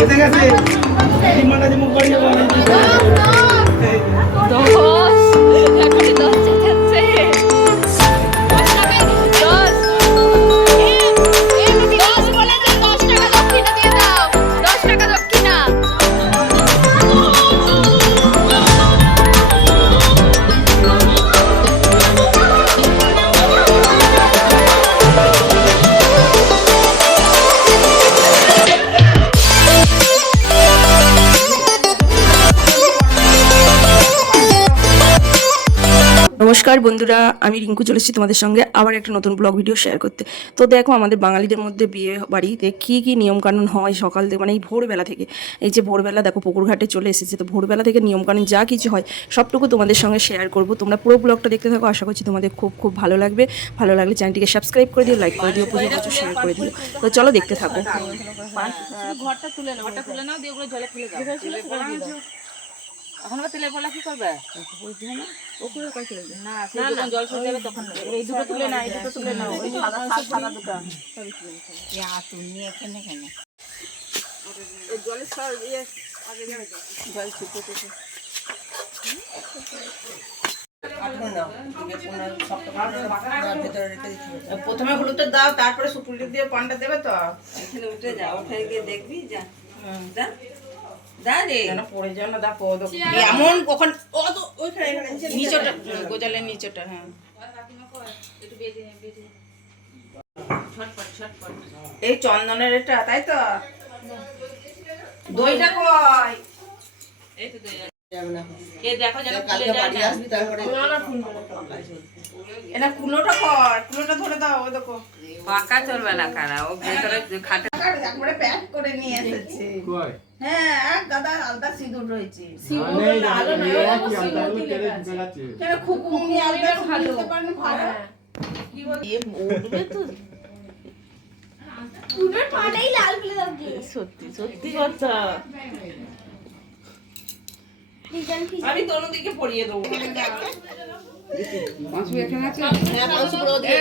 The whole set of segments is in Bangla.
এসে গেছে ডিমান্ড আছে মুখ বাড়িয়ে বলে নমস্কার বন্ধুরা, আমি রিঙ্কু চলে এসেছি তোমাদের সঙ্গে আবার একটা নতুন ব্লগ ভিডিও শেয়ার করতে। তো দেখো আমাদের বাঙালিদের মধ্যে বিয়ে বাড়িতে কী কী নিয়মকানুন হয় সকাল থেকে, মানে এই ভোরবেলা থেকে। এই যে ভোরবেলা দেখো পুকুর ঘাটে চলে এসেছে, তো ভোরবেলা থেকে নিয়মকানুন যা কিছু হয় সবটুকু তোমাদের সঙ্গে শেয়ার করব। তোমরা পুরো ব্লগটা দেখতে থাকো, আশা করছি তোমাদের খুব খুব ভালো লাগবে। ভালো লাগলে চ্যানেলটিকে সাবস্ক্রাইব করে দিও, লাইক করে দিও, প্রচুর শেয়ার করে দিও। তো চলো দেখতে থাকো। ঘরটা তুলে নাও, দিয়ে ওগুলো জলে ফেলে দাও। এখন আবার তেলের বলা কি করবে? না জল সরে যাবে তখন। এই দুটো তুলে না, এই দুটো তুলে নাও, ওই সাদা দুটো তুমি এখানে কেন জলের আগে জল ছুটে প্রথমে হলুদটা দাও, তারপরে সুপুরি দিয়ে পানটা দেবে। তো এখানে উঠে যাও, উঠে গিয়ে দেখবি যা যা পড়ে যাও না। দেখো এমন কখন নিচটা গোজালের নিচটা। হ্যাঁ এই চন্দনের এটা, তাই তো দইটা কই? এই তো দই কে দেখো যেন খুলে যায় না। এটা কুলোটা কর, কুলোটা ধরে দাও। ওই দেখো পাকা চলবে না, কারা ও ভেতরে খাটে একবারে প্যাক করে নিয়ে এসেছে। হ্যাঁ এক গাদা আলাদা সিঁদুর রয়েছে। খুকুমনি আলাদা ভালো ভালো কি বল উঠবে তো। পুরো পাটাই লাল ফেলে দাও। সত্যি সত্যি কথা, আমি দোনো দিকে পরিয়ে দেবো। মাংস এখানে আছে হ্যাঁ মাংস পুরো দিয়ে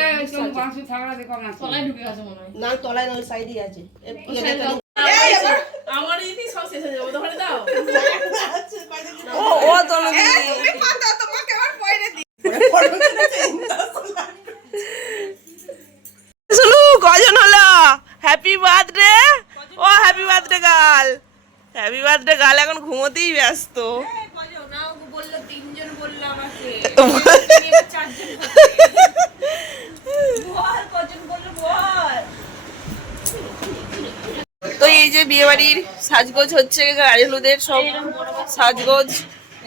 মাংস থাকড়া দেখো না তলায় ঢুকে আছে মনে হয়। না তলায় না, ওই সাইডেই আছে। আমার ইতি সব শেষ হয়ে যাবে, ওখানে দাও। ও দোনো দিকে তুমি পাতা তোমাকে আবার পয়রে দি। শুনু কজন হলো? Happy birthday. ও happy birthday girl, happy birthday girl এখন ঘুমোতেই ব্যস্ত। তো এই যে বিয়ে বাড়ির সাজগোজ হচ্ছে, গায়ে হলুদের সব সাজগোজ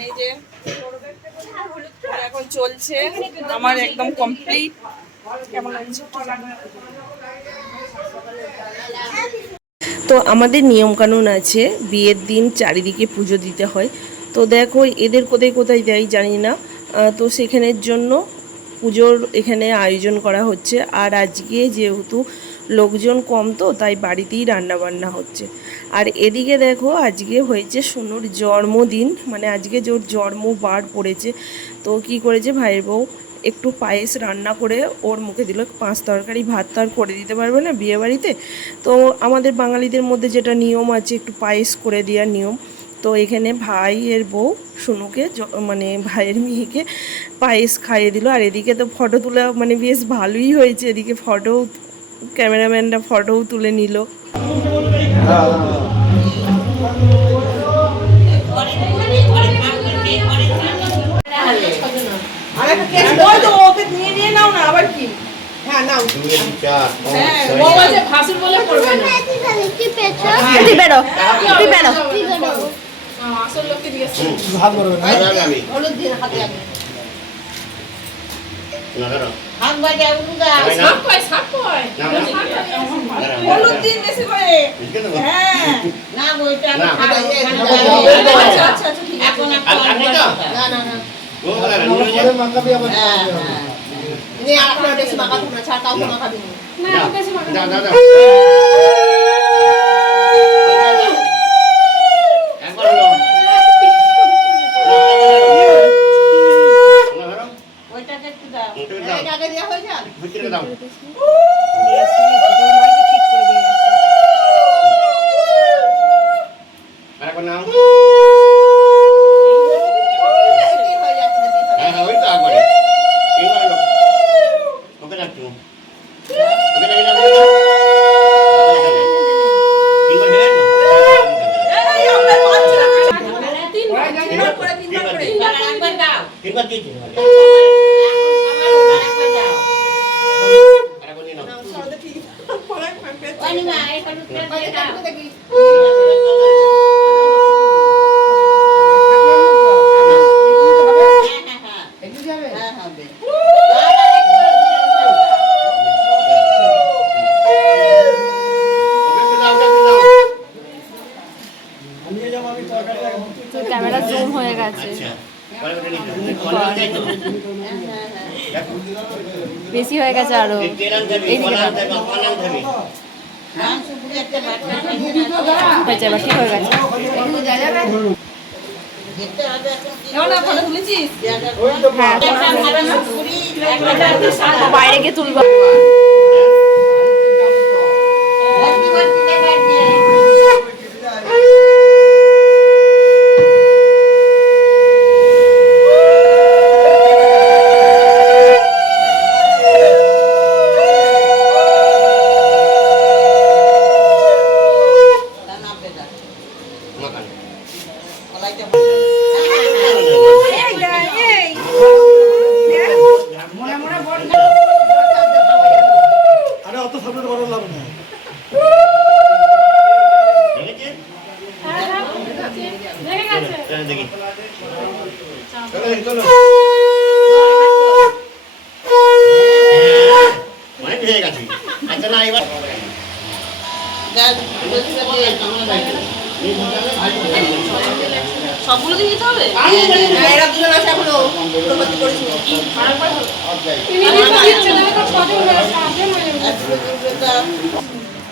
এই যে এখন চলছে। আমার একদম কমপ্লিট। কেমন লাগছে? তো আমাদের নিয়মকানুন আছে, বিয়ের দিন চারিদিকে পুজো দিতে হয়। তো দেখো এদের কোথায় কোথায় দেয় জানি না, তো সেখানের জন্য পুজোর এখানে আয়োজন করা হচ্ছে। আর আজকে যেহেতু লোকজন কম, তো তাই বাড়িতেই রান্না বান্না হচ্ছে। আর এদিকে দেখো আজকে হয়েছে সোনুর জন্মদিন, মানে আজকে যে ওর জন্মবার পড়েছে। তো কি করেছে ভাইয়ের বউ একটু পায়েস রান্না করে ওর মুখে দিল। 5 তরকারি ভাত তো আর করে দিতে পারবে না বিয়ে বাড়িতে। তো আমাদের বাঙালিদের মধ্যে যেটা নিয়ম আছে, একটু পায়েস করে দেওয়ার নিয়ম। তো এখানে ভাইয়ের বউ সোনুকে মানে ভাইয়ের মেয়েকে পায়েস খাইয়ে দিল। আর এদিকে তো ফটো তোলা মানে বেশ ভালোই হয়েছে, এদিকে ফটো ক্যামেরাম্যানরা ফটোও তুলে নিল। নিয়ে নাও না আবার কি। হ্যাঁ নাও। ফাঁসুর বলে পড়বে না। আসল লোককে জিজ্ঞেস হাত করবে না হলুদ দিয়ে হাতে লাগে লাগারো হাত বাজে উলুদা সাপ কয় হলুদ দিন বেশি করে। হ্যাঁ না ওইটা আমি খাই। আচ্ছা আচ্ছা ঠিক আছে। এখন না না না ও পরে মাখাবি আবার। হ্যাঁ হ্যাঁ নে আপনার বেশি মাখাবো না, ছাড় কাউকে মাখাবি না। না বেশি মাখা দাও ওইটাকে একটু দাও। এই আগে দেওয়া হয়ে যাক। ভিতরে দাও। ক্যামেরা জুম হয়ে গেছে, বেশি হয়ে গেছে আরো। হয়েছে এবার, ঠিক হয়ে গেছে। বাইরে গিয়ে তুলবো। সবগুলো দিয়ে দিতে হবে? এরা দুজন আসে এখনো প্রগতি করেছিল।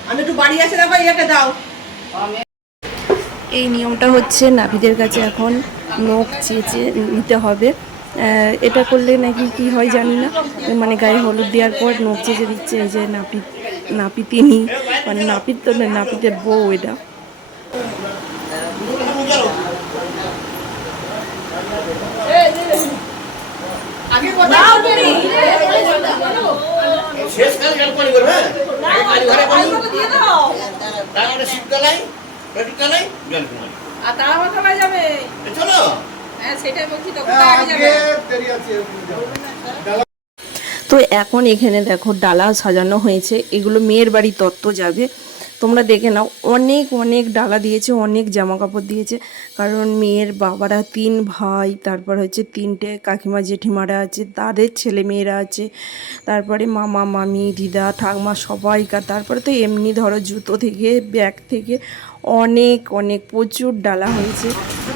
আমি একটু বাড়ি আসে দেখো, ইয়াকে দাও। এই নিয়মটা হচ্ছে নাপিতের কাছে এখন নখ চেঁচে নিতে হবে। এটা করলে নাকি কি হয় জানি না, মানে গায়ে হলুদ দেওয়ার পর নখ চেঁচে দিচ্ছে। এই যে নাপিতিনি, মানে নাপিত তো না, নাপিতের বউ এটা। তো এখন এখানে দেখো ডালা সাজানো হয়েছে, এগুলো মেয়ের বাড়ি তত্ত্ব যাবে। তোমরা দেখে নাও, অনেক অনেক ডালা দিয়েছে, অনেক জামা কাপড় দিয়েছে। কারণ মেয়ের বাবারা 3 ভাই, তারপর হচ্ছে 3টে কাকিমা জেঠিমারা আছে, তাদের ছেলে মেয়েরা আছে, তারপরে মামা মামি দিদা ঠাকমা সবাইকার, তারপরে তো এমনি ধরো জুতো থেকে ব্যাগ থেকে অনেক অনেক প্রচুর ডালা হয়েছে।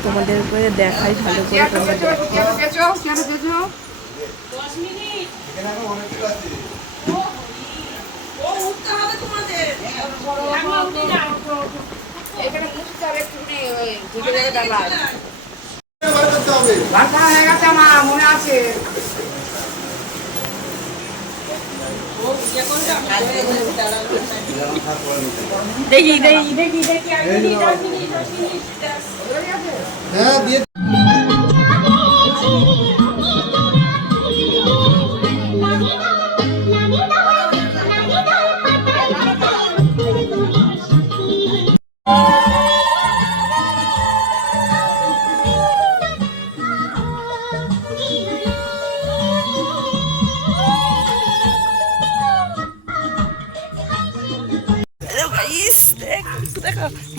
তোমাদের উপরে দেখাই ভালো করে, তোমরা দেখো। মনে আছে দেখি দেখি দেখি দেখি হ্যাঁ দিয়ে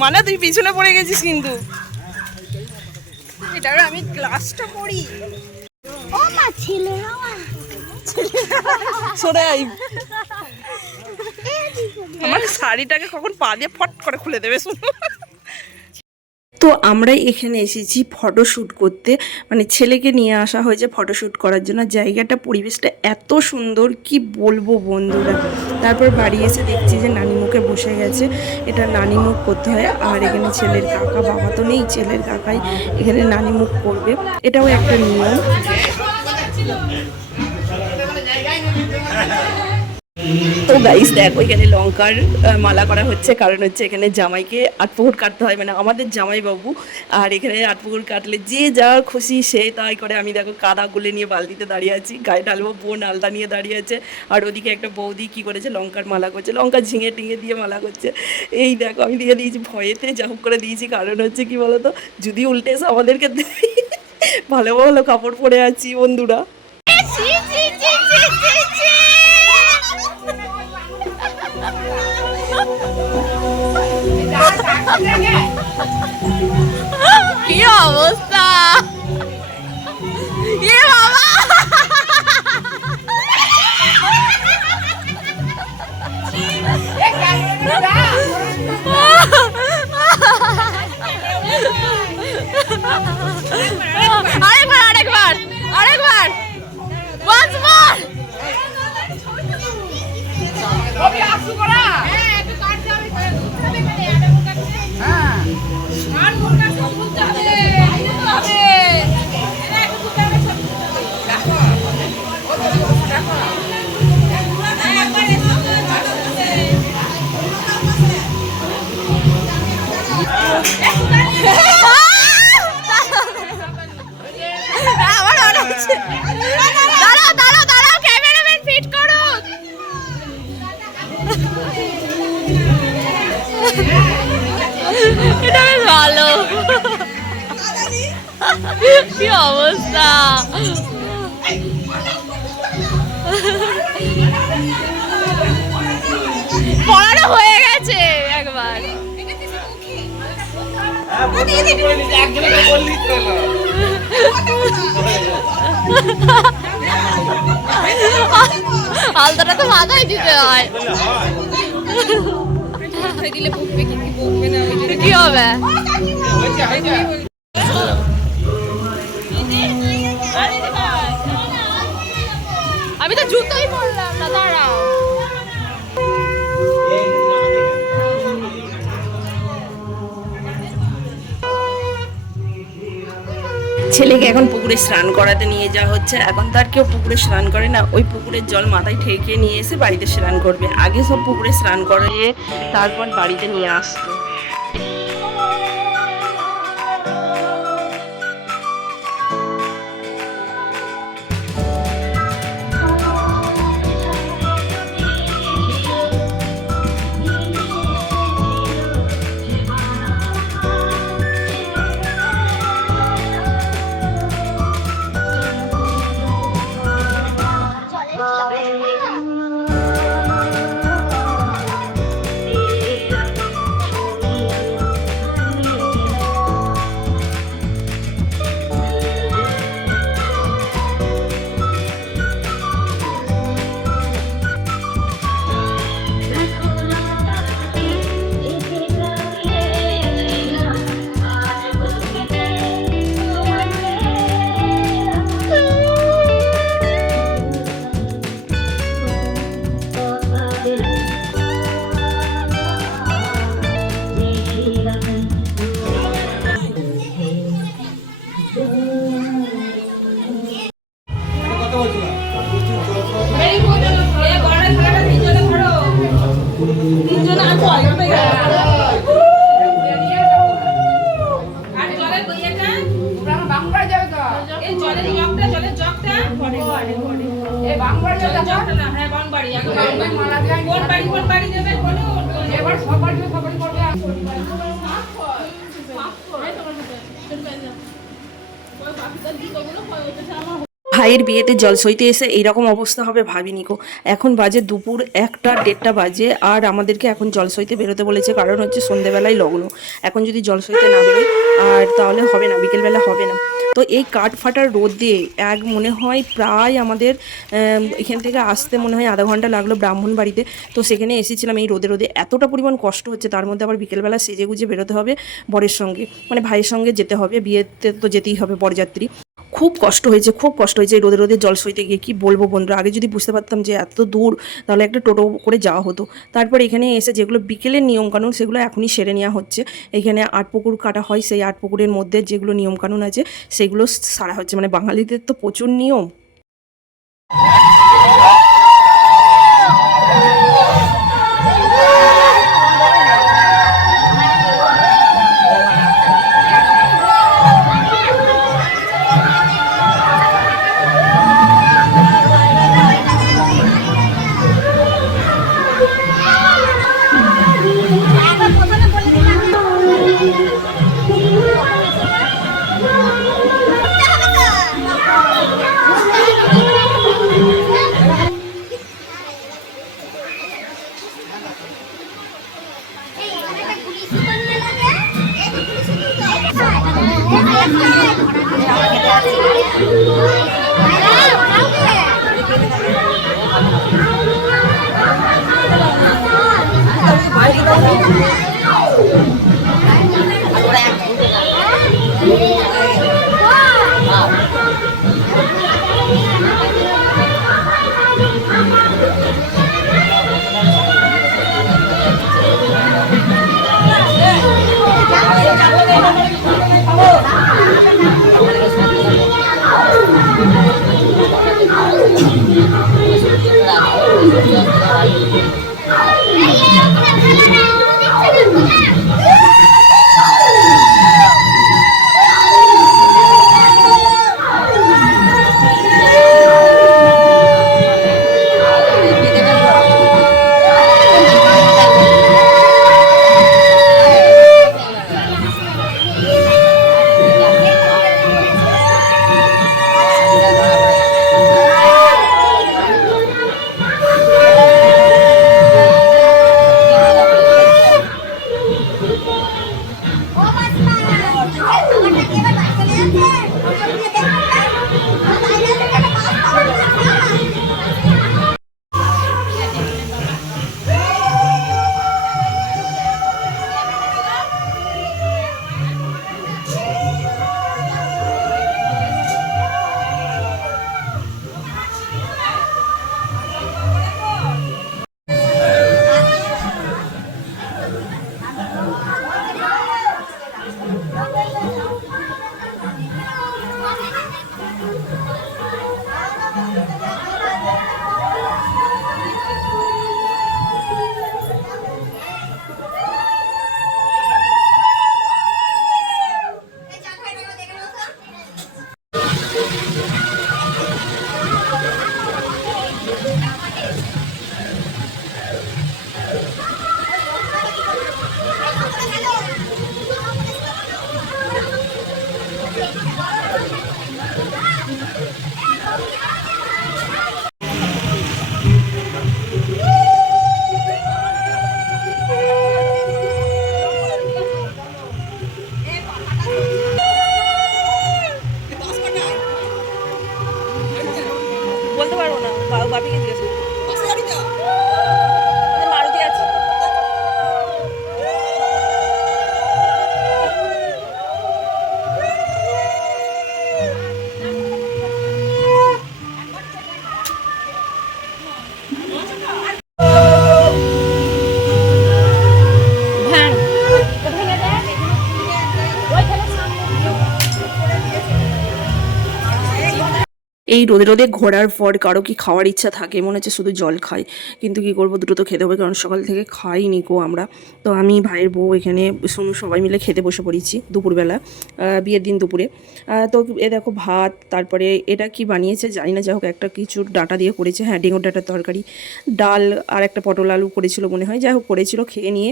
মানে তুই পিছনে পড়ে গেছিস কিন্তু। এটা আমি গ্লাসটা পরি। ও মা ছেলে সরে আই, আমার শাড়িটাকে কখন পা দিয়ে ফট করে খুলে দেবে শুনো। তো আমরা এখানে এসেছি ফটোশ্যুট করতে, মানে ছেলেকে নিয়ে আসা হয়েছে ফটোশ্যুট করার জন্য। জায়গাটা পরিবেশটা এত সুন্দর কি বলবো বন্ধুরা। তারপর বাড়ি এসে দেখছি যে নানিমুখে বসে গেছে, এটা নানিমুখ করতে হয়। আর এখানে ছেলের কাকা, বাবা তো নেই, ছেলের কাকাই এখানে নানিমুখ করবে, এটাও একটা নিয়ম। তো গাইস দেখো এখানে লঙ্কার মালা করা হচ্ছে, কারণ হচ্ছে এখানে জামাইকে আটপুকুর কাটতে হয়, মানে আমাদের জামাই বাবু। আর এখানে আটপুকুর কাটলে যে যা খুশি সে তাই করে। আমি দেখো কাদা গুলে নিয়ে বালতিতে দাঁড়িয়ে আছি, গায়ে ঢালবো, বোন আলতা নিয়ে দাঁড়িয়ে আছে। আর ওদিকে একটা বৌদি কি করেছে, লঙ্কার মালা করছে, লঙ্কা ঝিঙে টিঙে দিয়ে মালা করছে। এই দেখো আমি দিয়ে দিয়েছি ভয়েতে, যা হোক করে দিয়েছি, কারণ হচ্ছে কি বলতো, যদি উল্টে এসে আমাদেরকে ভালো ভালো কাপড় পরে আছি বন্ধুরা। কি অবস্থা এ বাবা আরেকবার once more দাঁড়াও ক্যামেরাম্যান ফিট করুন। এটা বেশ ভালো। কি অবস্থা পড়ানো হয়ে গেছে একবার। আলতাটা তো মাথায় দিতে হয়। কি হবে আমি তো জুতোই পরলাম না, দাঁড়াও। ছেলেকে এখন পুকুরে স্নান করাতে নিয়ে যাওয়া হচ্ছে। এখন তো আর কেউ পুকুরে স্নান করে না, ওই পুকুরের জল মাথায় ঠেকিয়ে নিয়ে এসে বাড়িতে স্নান করবে। আগে সব পুকুরে স্নান করিয়ে তারপর বাড়িতে নিয়ে আসতো। ভাইয়ের বিয়েতে জলসইতে এসে এইরকম অবস্থা হবে ভাবিনি গো। এখন বাজে দুপুর 1টা 1:30 বাজে, আর আমাদেরকে এখন জলসইতে বেরোতে বলেছে, কারণ হচ্ছে সন্ধ্যেবেলায় লগ্ন। এখন যদি জলসইতে না বেরোয় আর তাহলে হবে না, বিকেলবেলা হবে না। তো এই কাঠ ফাটার রোদে মনে হয় প্রায় আমাদের এখান থেকে আসতে মনে হয় আধা ঘন্টা লাগলো ব্রাহ্মণবাড়িতে। তো সেখানে এসেছিলাম এই রোদে এতটা পরিমাণ কষ্ট হচ্ছে, তার মধ্যে আবার বিকেলবেলা সেজে গুজে বেরোতে হবে বরের সঙ্গে, মানে ভাইয়ের সঙ্গে যেতে হবে, বিয়েতে তো যেতেই হবে বরযাত্রী। খুব কষ্ট হয়েছে এই রোদে জল সইতে গিয়ে। কি বলবো বন্ধুরা, আগে যদি বুঝতে পারতাম যে এত দূর, তাহলে একটা টোটো করে যাওয়া হতো। তারপর এখানে এসে যেগুলো বিকেলের নিয়মকানুন সেগুলো এখনই সেরে নেওয়া হচ্ছে। এখানে 8 পুকুর কাটা হয়, সেই 8 পুকুরের মধ্যে যেগুলো নিয়মকানুন আছে সেগুলো সারা হচ্ছে। মানে বাঙালিদের তো প্রচুর নিয়ম। বলতে পারবো না, বাপিকে জিজ্ঞেস করো। মারুতি আছে। এই রোদে রোদে ঘোরার পর কারো কি খাওয়ার ইচ্ছা থাকে, মনে হচ্ছে শুধু জল খাই, কিন্তু কি করবো, দুটো তো খেতে হবে, কারণ সকাল থেকে খাইনি কো আমরা। তো আমি, ভাইয়ের বউ, এখানে সোনু সবাই মিলে খেতে বসে পড়েছি দুপুরবেলা, বিয়ের দিন দুপুরে। তো এ দেখো ভাত, তারপরে এটা কি বানিয়েছে জানি না, যাই হোক একটা কিছু ডাঁটা দিয়ে করেছে, হ্যাঁ ডেঙ্গুর ডাঁটার তরকারি, ডাল আর একটা পটল আলু করেছিল মনে হয়, যাই হোক করেছিল, খেয়ে নিয়ে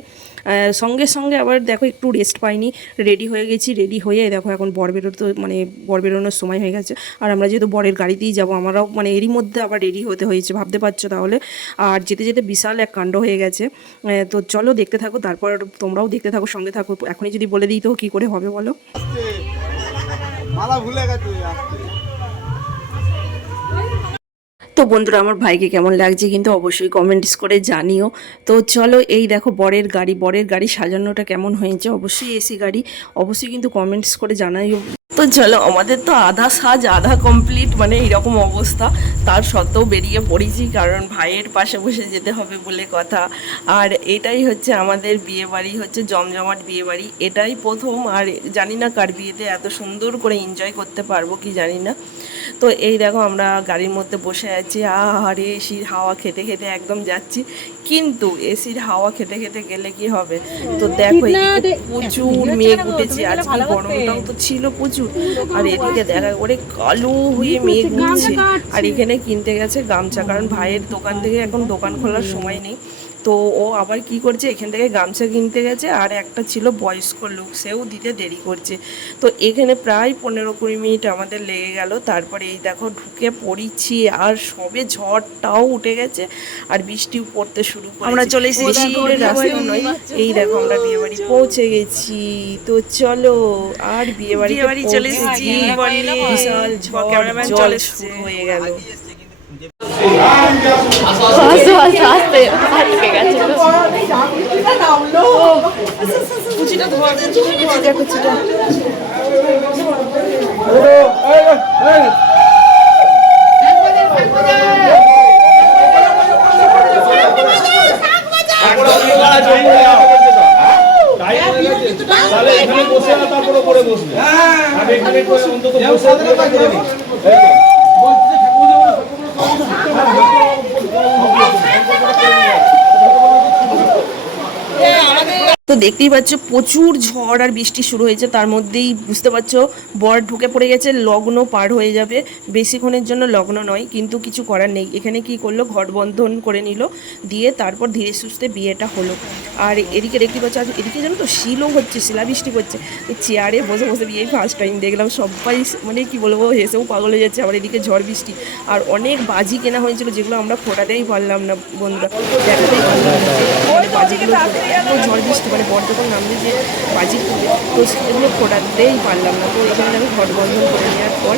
সঙ্গে সঙ্গে আবার দেখো একটু রেস্ট পাইনি, রেডি হয়ে গেছি। রেডি হয়ে দেখো এখন বর বেরোতে, মানে বর বেরোনোর সময় হয়ে গেছে, আর আমরা যেহেতু বরের গাড়িতেই যাবো, আমরাও মানে এরই মধ্যে আবার রেডি হতে হয়েছে, ভাবতে পারছো তাহলে। আর যেতে যেতে বিশাল এক কাণ্ড হয়ে গেছে। তো চলো দেখতে থাকো, তারপর তোমরাও দেখতে থাকো, সঙ্গে থাকো। এখনই যদি বলে দিই তো কী করে হবে বলো। মালা ভুলে গেছে। তো বন্ধুরা, আমার ভাইকে কেমন লাগছে কিন্তু অবশ্যই কমেন্টস করে জানিও। তো চলো, এই দেখো বরের গাড়ি সাজানোটা কেমন হয়েছে, অবশ্যই এসি গাড়ি, অবশ্যই কিন্তু কমেন্টস করে জানাইও। তো চলো, আমাদের তো আধা সাজ আধা কমপ্লিট, মানে এইরকম অবস্থা, তার সত্ত্বেও বেরিয়ে পড়েছি, কারণ ভাইয়ের পাশে বসে যেতে হবে বলে কথা। আর এটাই হচ্ছে আমাদের বিয়েবাড়ি, হচ্ছে জমজমাট বিয়েবাড়ি, এটাই প্রথম। আর জানি না কার বিয়েতে এত সুন্দর করে এনজয় করতে পারবো কি জানি না। তো এই দেখো আমরা গাড়ির মধ্যে বসে আছি, আর এসির হাওয়া খেতে খেতে একদম যাচ্ছি, কিন্তু এসির হাওয়া খেতে খেতে গেলে কি হবে। তো দেখো প্রচুর মেঘ উঠেছে, আজকে গরমটাও তো ছিল প্রচুর, আর এদিকে দেখা করে কালো হয়ে মেঘ উঠছে। আর এখানে কিনতে গেছে গামছা, কারণ ভাইয়ের দোকান থেকে এখন দোকান খোলার সময় নেই, তো ও আবার কি করছে, এখান থেকে গামছা কিনতে গেছে, আর একটা ছিল বয়স্ক লোক, সেও দিতে দেরি করছে। তো এখানে প্রায় 15-20 মিনিট আমাদের লেগে গেল। তারপরে এই দেখো ঢুকে পড়েছি, আর সবে ঝড়টাও উঠে গেছে আর বৃষ্টিও পড়তে শুরু করে। আমরা চলে এসেছি বেশি দূরে রাস্তা নয়, এই দেখো আমরা বিয়ে বাড়ি পৌঁছে গেছি। তো চলো, আর বিয়ে বাড়ি চলে এসেছি, বিশাল ঝড় জল শুরু হয়ে গেল। তাহলে এখানে বসে না, তারপরে পরে বসবে। আর এখানে অন্তত বসে তো দেখতেই পাচ্ছ প্রচুর ঝড় আর বৃষ্টি শুরু হয়েছে, তার মধ্যেই বুঝতে পারছো বর ঢুকে পড়ে গেছে, লগ্ন পার হয়ে যাবে, বেশিক্ষণের জন্য লগ্ন নয়, কিন্তু কিছু করার নেই। এখানে কি করলো, ঘট বন্ধন করে নিল, দিয়ে তারপর ধীরে সুস্থে বিয়েটা হলো। আর এদিকে দেখতে পাচ্ছ, আর এদিকে জানো তো শিলও হচ্ছে, শিলাবৃষ্টি করছে। চেয়ারে বসে বসে বিয়ে ফার্স্ট টাইম দেখলাম, সবাই মানে কি বলবো হেসেও পাগল হয়ে যাচ্ছে। আবার এদিকে ঝড় বৃষ্টি, আর অনেক বাজি কেনা হয়েছিল, যেগুলো আমরা ফোটাতেই পারলাম না বন্ধুরা, দেখাতেই পারলাম না যে বাজিগুলো এত ঝড় বৃষ্টি, মানে বর যখন নামলে যে বাজি ফুটে, তো সেগুলো ফোটাতেই পারলাম না। তো এখানে আমি ঘট বন্ধন করে নেওয়ার পর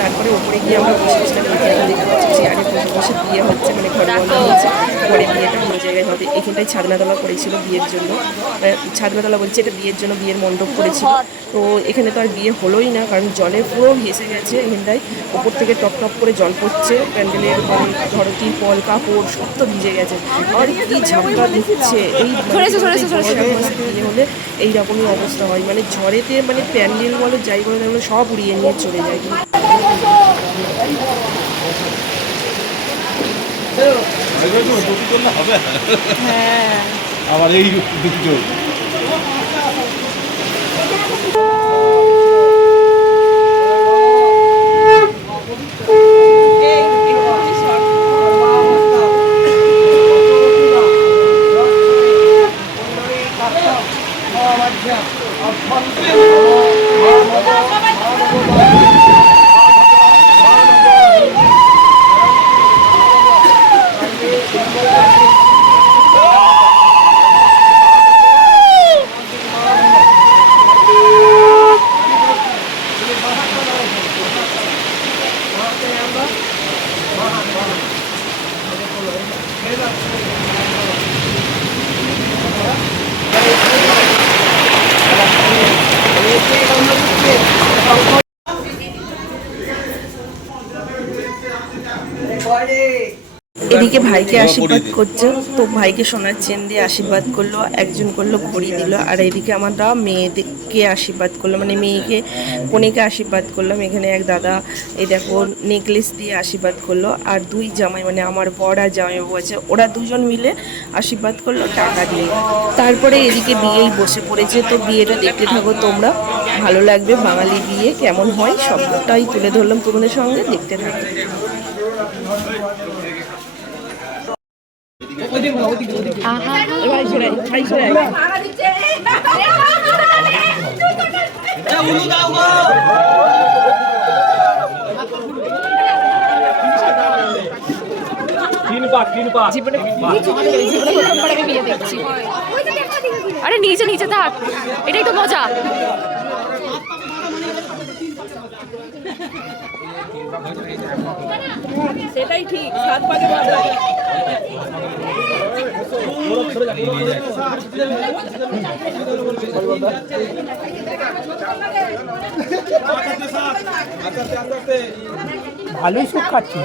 তারপরে ওপরে গিয়ে আমরা বসেছিলাম, দেখতে পাচ্ছি চেয়ারে বসে বসে বিয়ে হচ্ছে, মানে ঘট বন্ধন হচ্ছে, পরে বিয়েটা অন্য জায়গায় হবে। এখানটায় ছাদনাতলা করেছিল বিয়ের জন্য, ছাদনাতলা বলছে এটা বিয়ের জন্য, বিয়ের মণ্ডপ করেছিল। তো এখানে তো আর বিয়ে হলোই না, কারণ জলে পুরো ভেসে গেছে। এখানটায় ওপর থেকে টপ টপ করে জল পড়ছে, প্যান্ডেলের ধরো তিরপল কাপড় সব তো ভিজে গেছে, আর কি ঝাপটা দিচ্ছে। এই বিয়ে হলে এইরকমই অবস্থা হয়, মানে ঝড়েতে মানে প্যান্ডেল বলো যাই বলো তাহলে সব উড়িয়ে নিয়ে চলে যায়। হ্যাঁ, আবার এই দুটো এদিকে ভাইকে আশীর্বাদ করছে, তো ভাইকে সোনার চেন দিয়ে আশীর্বাদ করলো, একজন করলো ঘড়ি দিল, আর এদিকে আমরা মেয়েদেরকে আশীর্বাদ করলো, মানে মেয়েকে কনেকে আশীর্বাদ করলাম। এখানে এক দাদা এই দেখো নেকলেস দিয়ে আশীর্বাদ করলো, আর দুই জামাই মানে আমার বর আর জামাইবাবু আছে, ওরা দুজন মিলে আশীর্বাদ করলো টাকা দিয়ে। তারপরে এদিকে বিয়েই বসে পড়েছে, তো বিয়েটা দেখতে থাকো তোমরা, ভালো লাগবে। বাঙালি বিয়ে কেমন হয় সবটাই তুলে ধরলাম তোমাদের সঙ্গে, দেখতে থাকো। আরে নিচে নিচে থাক, এটাই তো মজা। সেটাই ঠিক, সাত পাকে মজা। ভালোই সুখ খাচ্ছি।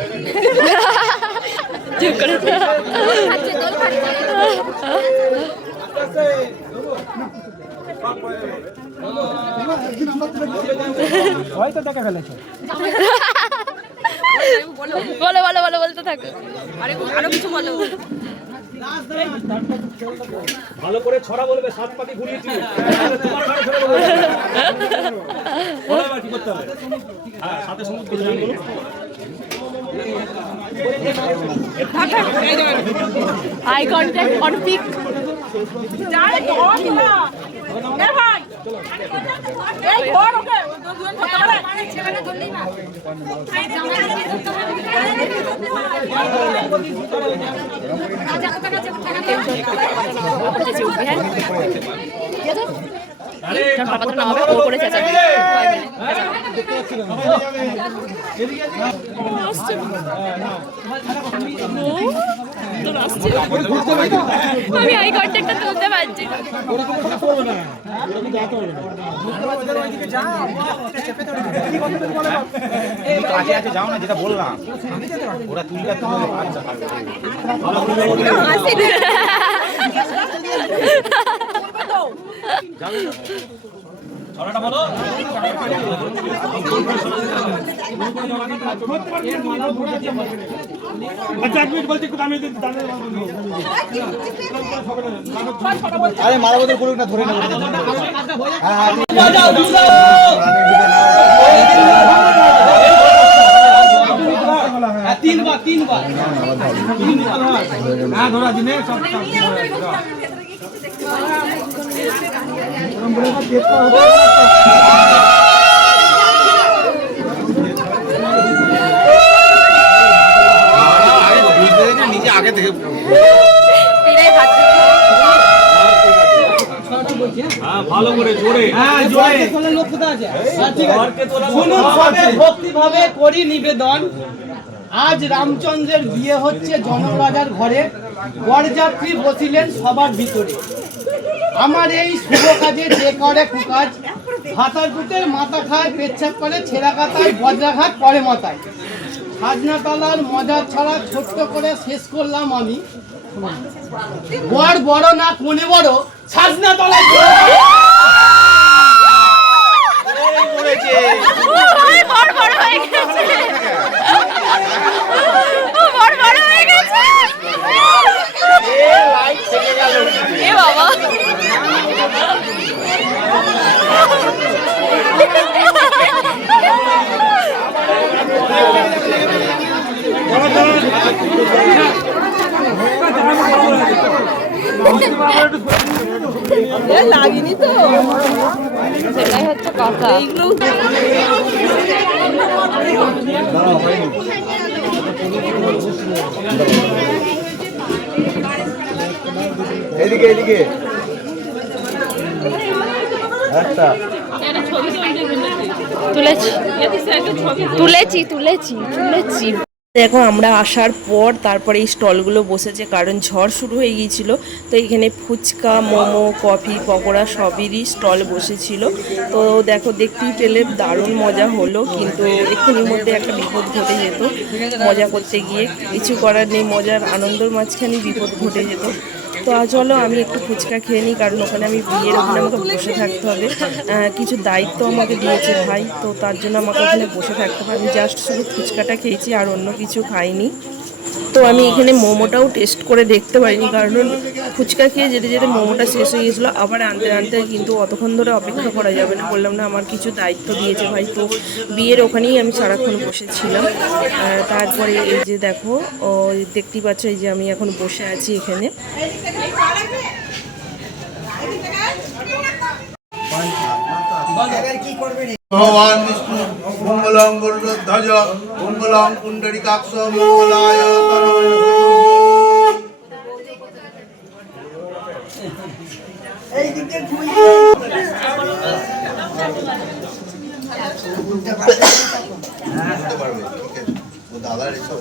হয়তো দেখে ফেলেছে। বলো বলো বলো, বলতে থাকো, আরো কিছু বলো। ভালো করে ছড়া বলবে, সাত পাটি ঘুরিয়ে দিও। তোমার ঘরে ছড়া বলবে। কি করতে হবে? হ্যাঁ, সাথে সমুদ্র আই কন্ট্যাক্ট অন পিক। পাপাত্র নামাবে ও করে চেঁচাবে। আমি আই কন্ট্যাক্টটা তুলতে পারছি না। যাও না, যেটা বললাম ওরা তুলটা তুলে আরে মারা বদল করুক না, ধরে নেবো। তিনবার হ্যাঁ ধরা দিনে সব নিজে আগে থেকে ভালো করে জোরে ভক্তিভাবে করি নিবেদন। আজ রামচন্দ্রের বিয়ে হচ্ছে জনক রাজার ঘরে, বরযাত্রী বসিলেন সবার ভিতরে। আমার এই শুভ কাজে যে করে কুকাজ, ভাতার পুতের মাথা খায়, পেচ্ছাপ করে, ছেঁড়া কাতায় বজ্রাঘাত করে মাথায়। খাজনাতলার মজার ছাড়া ছোট্ট করে শেষ করলাম আমি। বর বড় না কোনে বড়, খাজনাতলায় লাগেনি তো, সেটাই হচ্ছে কথা। এইগুলো এদিকে এদিকে আচ্ছা তুলেছি। দেখো আমরা আসার পর তারপরে এই স্টলগুলো বসেছে, কারণ ঝড় শুরু হয়ে গিয়েছিল। তো এখানে ফুচকা, মোমো, কফি, পকোড়া সবেরই স্টল বসেছিল। তো দেখো দেখতেই পেলে দারুণ মজা হলো, কিন্তু এক্ষুনির মধ্যে একটা বিপদ ঘটে যেত। মজা করতে গিয়ে কিছু করার নেই, মজার আনন্দর মাঝখানে বিপদ ঘটে যেত। তো চলো আমি একটু ফুচকা খেয়ে নিই, কারণ ওখানে আমি বিয়ের ওখানে আমাকে বসে থাকতে হবে। কিছু দায়িত্ব আমাকে দিয়েছে ভাই, তো তার জন্য আমাকে ওখানে বসে থাকতে হবে। আমি জাস্ট শুধু ফুচকাটা খেয়েছি, আর অন্য কিছু খাইনি। তো আমি এখানে মোমোটাও টেস্ট করে দেখতে পারিনি, কারণ ফুচকা খেয়ে যেতে যেতে মোমোটা শেষ হয়ে গেছিলো। আবার আনতে আনতে কিন্তু অতক্ষণ ধরে অপেক্ষা করা যাবে না, বললাম না আমার কিছু দায়িত্ব দিয়েছে ভাই। তো বিয়ের ওখানেই আমি সারাক্ষণ বসেছিলাম। তারপরে এই যে দেখো দেখতেই পাচ্ছ, এই যে আমি এখন বসে আছি এখানে। ভগবান বিষ্ণু মঙ্গলং গরুধ্বজ মঙ্গলং পুণ্ডরীকাক্ষ মঙ্গলায় দাদার এসব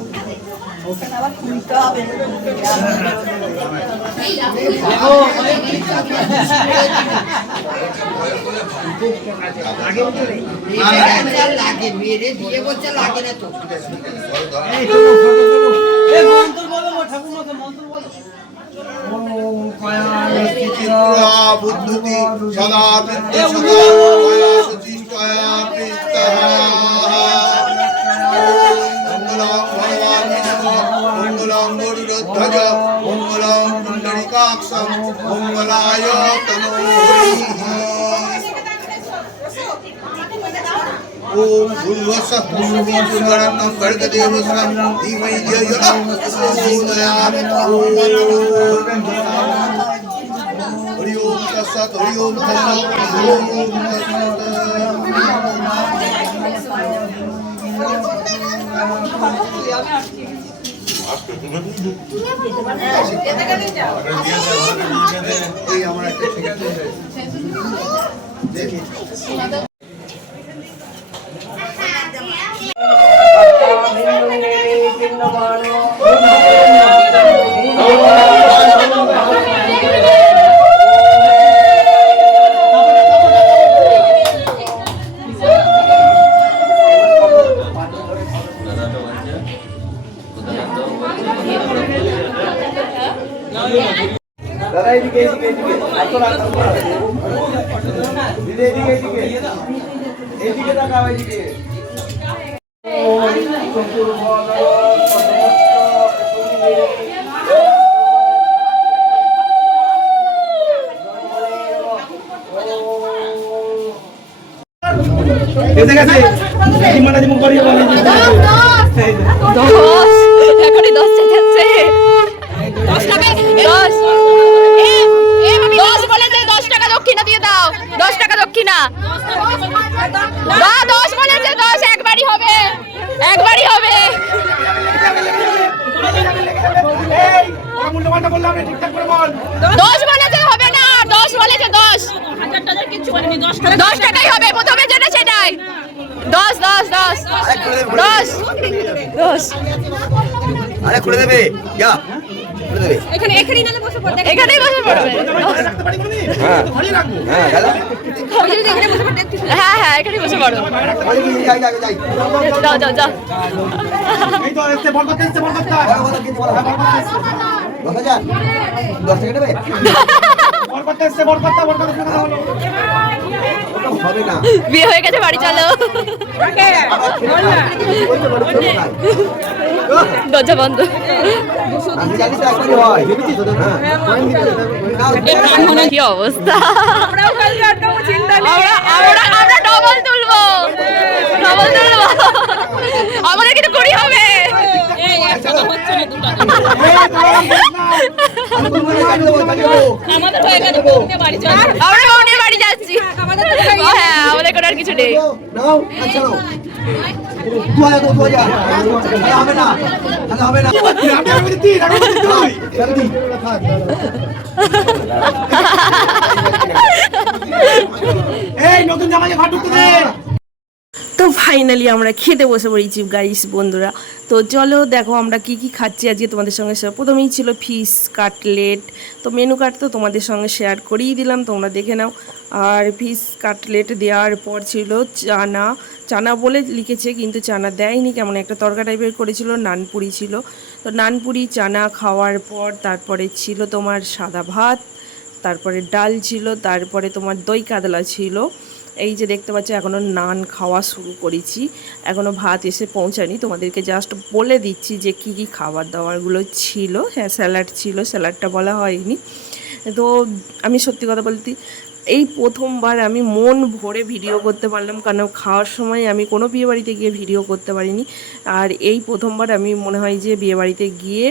লাগে মেরে দিয়ে বলছে লাগে না তো। বুদ্ধি সদা বিদ্যে সদা ভগবান মঙ্গলং গরুধ্বজ মঙ্গলং পুণ্ডরীকাক্ষং মঙ্গলায় তনু ओम भूर्भुवस्सुः पुष्पं भर्गदेवस्सं धीमहि धियो यो नः प्रचोदयात् हरि ओम तत्सत् हरि ओम तत्सत् हरि ओम এসে গেছে মানা দিমু করিয়ে বলে 10 এখনই 10 চাইছে 10 টাকা 10 বলে যে 10 টাকা দক্ষিণা দিয়ে দাও 10 টাকা দক্ষিণা না 10 বলে যে 10 একবারই হবে এই মূল্য মানটা বললাম না ঠিকঠাক করে বল 10 বলে যে হবে না 10 বলে যে 10 হাজার কিছু বলেনি 10 10 টাকাই হবে প্রথমে যেটা সেটাই 10 আরে খুলে দেবে যা খুলে দেবে এখানেই নালে বসে পড়বে এখানেই বসে পড়বে হ্যাঁ হ্যাঁ গেল হ্যাঁ এখানেই বসে পড়ো যাই যাও এই তো এসে বল করতে বল যা 10 টাকা দেবে বল করতে হলো হবে না বিয়ে হয়ে গেছে বাড়ি চলো দরজা বন্ধ আমি জানি তো একবারই হয় ভেবেছিস তো না কি অবস্থা আমরা ডবল তুলবো আমাদের কিন্তু কুড়ি হবে আমাদের হয়ে গেছে বউকে বাড়ি চল আমরা বোনের বাড়ি যাচ্ছি হ্যাঁ আমাদের কোনো আর কিছু নেই নাও আচ্ছা নাও হবে না হবে না এই নতুন জামাইকে ঘর ঢুকতে দে তো ফাইনালি আমরা খেতে বসে পড়েছি গাইস বন্ধুরা। তো চলো দেখো আমরা কি কি খাচ্ছি আজকে তোমাদের সঙ্গে শেয়ার। প্রথমেই ছিল ফিশ কাটলেট, তো মেনু কার্ড তো তোমাদের সঙ্গে শেয়ার করেই দিলাম, তোমরা দেখে নাও। আর ফিশ কাটলেট দেওয়ার পর ছিল চানা বলে লিখেছে কিন্তু চানা দেয়নি, কেমন একটা তরকা টাইপের করেছিল। নানপুরি ছিল, তো নানপুরি চানা খাওয়ার পর তারপরে ছিল তোমার সাদা ভাত, তারপরে ডাল ছিল, তারপরে তোমার দই কাতলা ছিল। এই যে দেখতে পাচ্ছ এখনও নান খাওয়া শুরু করেছি, এখনও ভাত এসে পৌঁছায়নি। তোমাদেরকে জাস্ট বলে দিচ্ছি যে কি কি খাবার দাবারগুলো ছিল। হ্যাঁ স্যালাড ছিল, স্যালাডটা বলা হয়নি। তো আমি সত্যি কথা বলতে এই প্রথমবার আমি মন ভরে ভিডিও করতে পারলাম, কারণ খাওয়ার সময় আমি কোনো বিয়েবাড়িতে গিয়ে ভিডিও করতে পারিনি। আর এই প্রথমবার আমি মনে হয় যে বিয়েবাড়িতে গিয়ে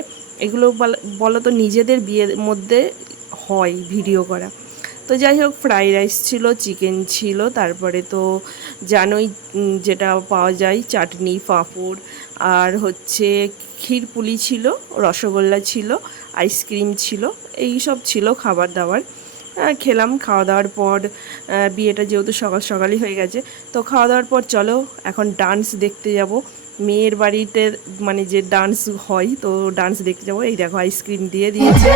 এগুলো বলো তো নিজেদের বিয়ের মধ্যে হয় ভিডিও করা। তো যাই হোক, ফ্রাইড রাইস ছিল, চিকেন ছিল, তারপরে তো জানোই যেটা পাওয়া যায় চাটনি পাঁপড়, আর হচ্ছে ক্ষীরপুলি ছিল, রসগোল্লা ছিল, আইসক্রিম ছিল, এই সব ছিল খাবার দাবার। খেলাম। খাওয়া দাওয়ার পর বিয়েটা যেহেতু সকাল সকালই হয়ে গেছে, তো খাওয়া দাওয়ার পর চলো এখন ডান্স দেখতে যাব। মেয়ের বাড়িতে মানে যে ডান্স হয়, তো ডান্স দেখতে যাব। এই দেখো আইসক্রিম দিয়ে দিয়েছে।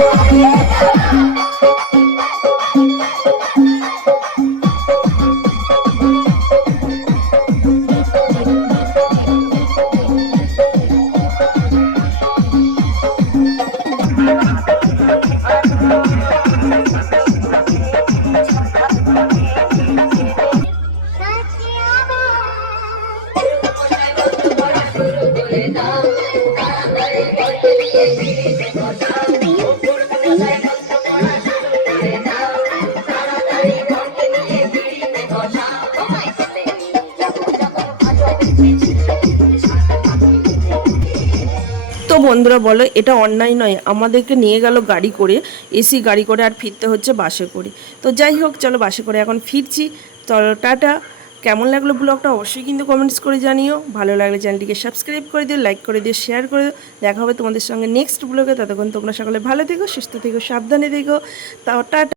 তো বন্ধুরা বলো এটা অন্যায় নয়, আমাদেরকে নিয়ে গেল গাড়ি করে, এসি গাড়ি করে, আর ফিরতে হচ্ছে বাসে করে। তো যাই হোক চলো বাসে করে এখন ফিরছি। চলো টাটা। কেমন লাগলো ব্লগটা অবশ্যই কিন্তু কমেন্টস করে জানিও। ভালো লাগলে চ্যানেলটিকে সাবস্ক্রাইব করে দিও, লাইক করে দিও, শেয়ার করে দিও। দেখা হবে তোমাদের সঙ্গে নেক্সট ব্লগে। ততক্ষণ তোমরা সকলে ভালো থেকো, সুস্থ থেকো, সাবধানে থেকো। তাও টাটা।